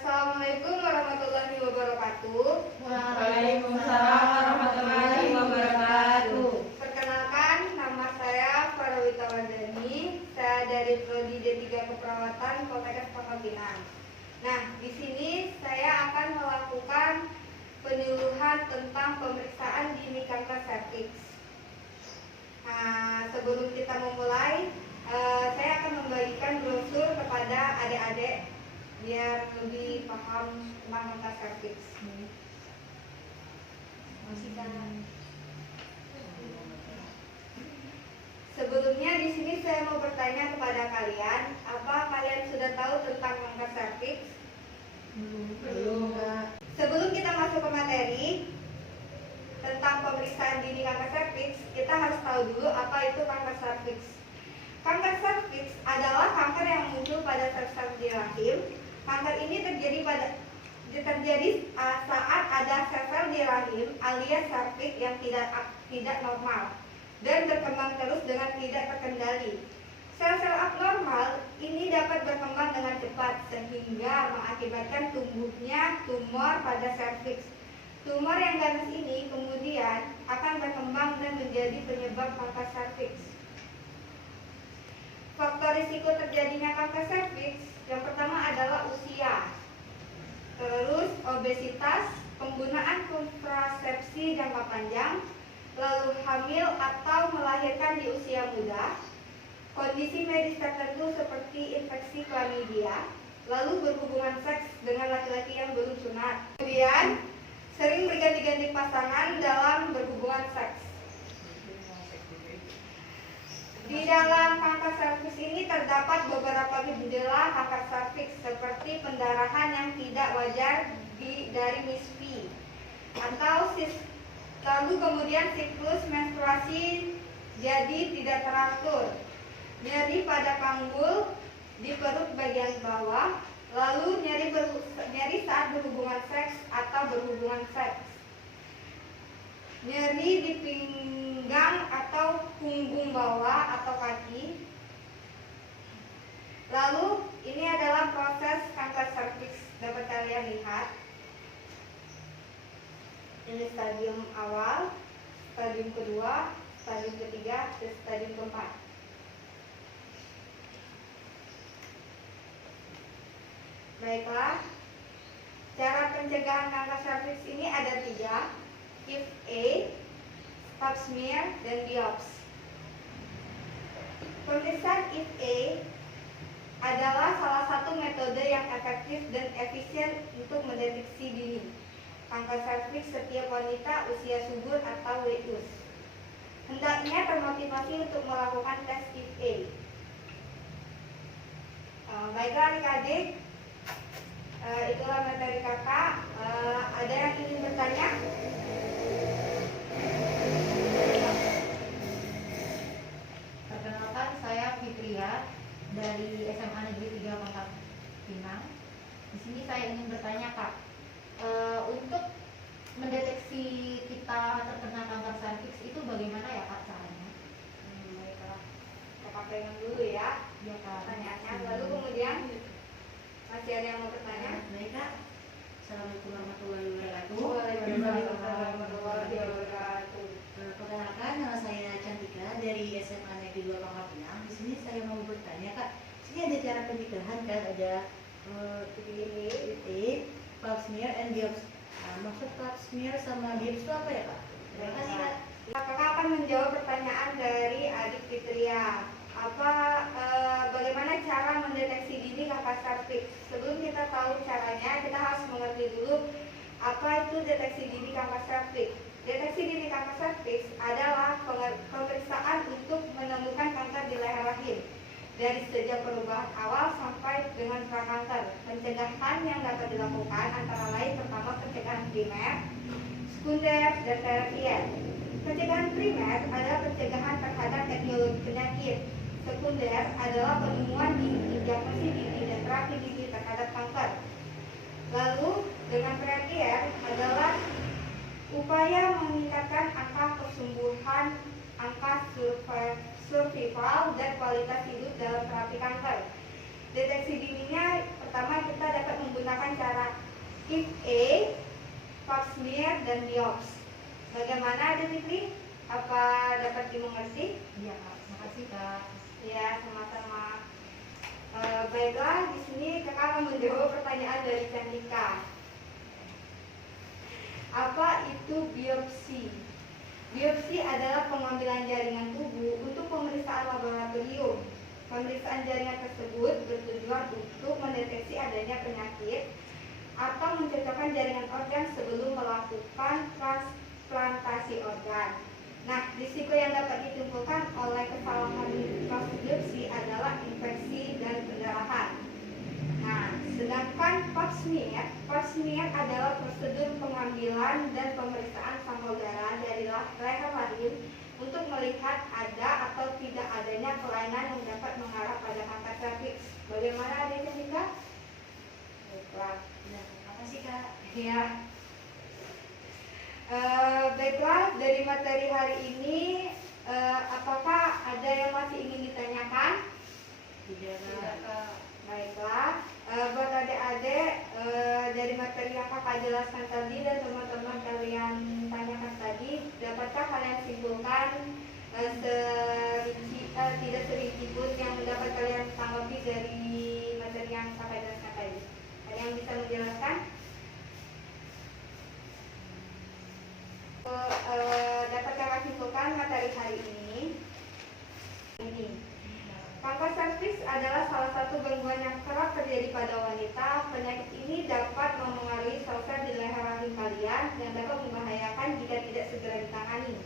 Assalamualaikum warahmatullahi wabarakatuh. Waalaikumsalam warahmatullahi wabarakatuh. Perkenalkan, nama saya Farwita Wardani. Saya dari Prodi D3 Keperawatan Poltekkes Pangkal Pinang. Nah, di sini saya akan melakukan penyuluhan tentang pemeriksaan dini kanker serviks. Nah, sebelum kita memulai, saya akan membagikan brosur kepada adik-adik biar lebih paham tentang kanker serviks. Sebelumnya di sini saya mau bertanya kepada kalian, apa kalian sudah tahu tentang kanker serviks? Belum. Sebelum kita masuk ke materi tentang pemeriksaan dini kanker serviks, kita harus tahu dulu apa itu kanker serviks. Kanker serviks adalah kanker yang muncul pada sel-sel di rahim. Kanker ini terjadi saat ada sel-sel di rahim alias serviks yang tidak normal dan berkembang terus dengan tidak terkendali. Sel-sel abnormal ini dapat berkembang dengan cepat sehingga mengakibatkan tumbuhnya tumor pada serviks. Tumor yang ganas ini kemudian akan berkembang dan menjadi penyebab kanker serviks. Faktor risiko terjadinya kanker serviks yang pertama adalah usia, terus obesitas, penggunaan kontrasepsi jangka panjang, lalu hamil atau melahirkan di usia muda, kondisi medis tertentu seperti infeksi chlamydia, lalu berhubungan seks dengan laki-laki yang belum sunat. Kemudian sering berganti-ganti pasangan dalam berhubungan seks. Di dalam kanker serviks ini terdapat beberapa gejala kanker serviks seperti pendarahan yang tidak wajar dari MISFI atau lalu kemudian siklus menstruasi jadi tidak teratur, nyeri pada panggul di perut bagian bawah, lalu nyeri saat berhubungan seks atau berhubungan seks, nyeri di pinggang atau punggung bawah atau kaki. Lalu ini adalah proses kanker serviks, dapat kalian lihat. Ini stadium awal, stadium kedua, stadium ketiga, dan stadium keempat. Baiklah, cara pencegahan kanker serviks ini ada 3, KIF-A, pap smear, dan biopsi. Pemeriksaan KIF-A adalah salah satu metode yang efektif dan efisien untuk mendeteksi dini kanker serviks setiap wanita usia subur atau wetus. Hendaknya termotivasi untuk melakukan tes KIF-A. Baiklah adik-adik, itulah materi kakak. Ada yang ingin bertanya? Perkenalkan, saya Fitria dari SMA Negeri 3 Pangkal Pinang. Di sini saya ingin bertanya, Kak, untuk mendeteksi kita terkena kanker serviks itu bagaimana ya, Kak, caranya? Baiklah, kakak pegang dulu ya Ya, Kak. pertanyaannya. Lalu kemudian masih ada yang mau bertanya? Baik, Kak. Assalamualaikum warahmatullahi wabarakatuh. Waalaikumsalam warahmatullahi wabarakatuh. Perkenalkan, nama saya Cantika dari SMA Negeri 2 Pangkal Pinang. Di sini saya mau bertanya, Kak. Sini ada cara pencegahan kan? Ada KIF-A, pap smear, and biopsi. Maksud pap smear sama biopsi itu apa ya, Kak? Terima kasih, Kak. Kakak akan menjawab pertanyaan dari adik Fitria. Bagaimana cara mendeteksi dini kanker serviks? Sebelum kita tahu caranya, kita harus mengerti dulu apa itu deteksi dini kanker serviks. Deteksi dini kanker serviks adalah pemeriksaan untuk menemukan kanker di leher rahim dari sejak perubahan awal sampai dengan prakanker. Pencegahan yang dapat dilakukan antara lain pertama pencegahan primer, sekunder, dan tersier. Pencegahan primer adalah pencegahan terhadap etiologi penyakit. Sekunder adalah penemuan dini, diagnosis dini, dan terapi dini terhadap kanker. Lalu dengan tersier adalah upaya meningkatkan angka kesembuhan, angka survival, dan kualitas hidup dalam terapi kanker. Deteksi dininya pertama kita dapat menggunakan cara if A, pap smear, dan biops. Bagaimana Adik Fikri? Apa dapat dimengerti? Iya kak, makasih kak. Ya, sama-sama. Baiklah, di sini kakak akan menjawab pertanyaan dari Cantika. Apa itu biopsi? Biopsi adalah pengambilan jaringan tubuh untuk pemeriksaan laboratorium. Pemeriksaan jaringan tersebut bertujuan untuk mendeteksi adanya penyakit atau mencocokkan jaringan organ sebelum melakukan transplantasi organ. Nah, risiko yang dapat ditimbulkan oleh kesalahan proses biopsi adalah infeksi dan pendarahan. Nah, sedangkan pap smear adalah prosedur pengambilan dan pemeriksaan sampel darah dari leher rahim untuk melihat ada atau tidak adanya kelainan yang dapat mengarah pada kanker serviks. Bagaimana Adik Cantika? Baiklah. Nah, makasih Kak. Ya. Baiklah, dari materi hari ini apakah ada yang masih ingin ditanyakan? Tidak Kak. Baiklah, buat adik-adik dari materi yang kakak jelaskan tadi dan teman-teman kalian tanyakan tadi, dapatkah kalian simpulkan tidak serinci pun yang dapat kalian tanggapi dari materi yang kakak jelaskan tadi? Ada yang bisa menjelaskan? Dapat kakak simpulkan materi hari ini. Kanker serviks adalah salah satu gangguan yang kerap terjadi pada wanita. Penyakit ini dapat memengaruhi sel-sel di leher rahim kalian yang dapat membahayakan jika tidak segera ditangani.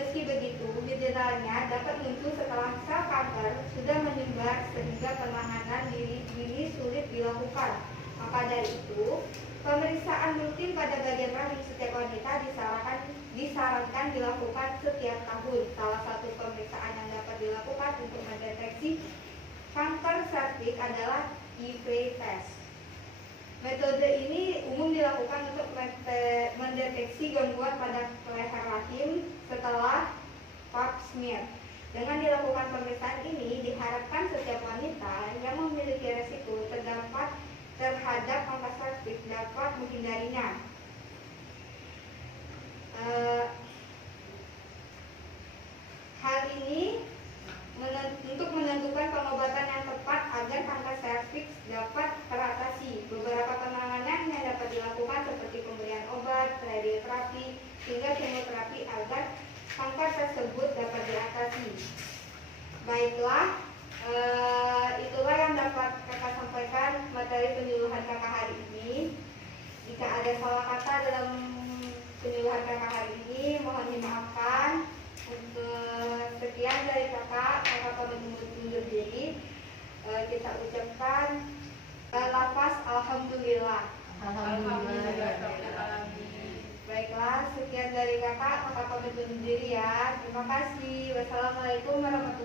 Meski begitu, gejalanya dapat muncul setelah sel kanker sudah menyebar sehingga penanganan dini sulit dilakukan. Maka dari itu, pemeriksaan rutin pada bagian rahim setiap wanita disarankan dilakukan setiap tahun. Salah satu pemeriksaan yang dapat dilakukan untuk mendeteksi kanker serviks adalah IVF test. Metode ini umum dilakukan untuk mendeteksi gangguan pada leher rahim setelah pap smear. Dengan dilakukan pemeriksaan ini, diharapkan setiap wanita yang memiliki resiko terhadap kanker serviks dapat menghindarinya. Hal ini untuk menentukan pengobatan yang tepat agar kanker serviks dapat teratasi. Beberapa penanganan yang dapat dilakukan seperti pemberian obat, radioterapi, hingga kemoterapi agar kanker tersebut dapat diatasi. Baiklah, itulah yang dapat kakak sampaikan materi penyuluhan kakak hari ini. Jika ada salah kata dalam penyuluhan kakak hari ini, mohon dimaafkan. Untuk sekian dari kakak pamit undur diri. Kita ucapkan lafaz alhamdulillah. Alhamdulillah. Baiklah, sekian dari kakak pamit undur diri ya. Terima kasih. Wassalamualaikum warahmatullahi wabarakatuh.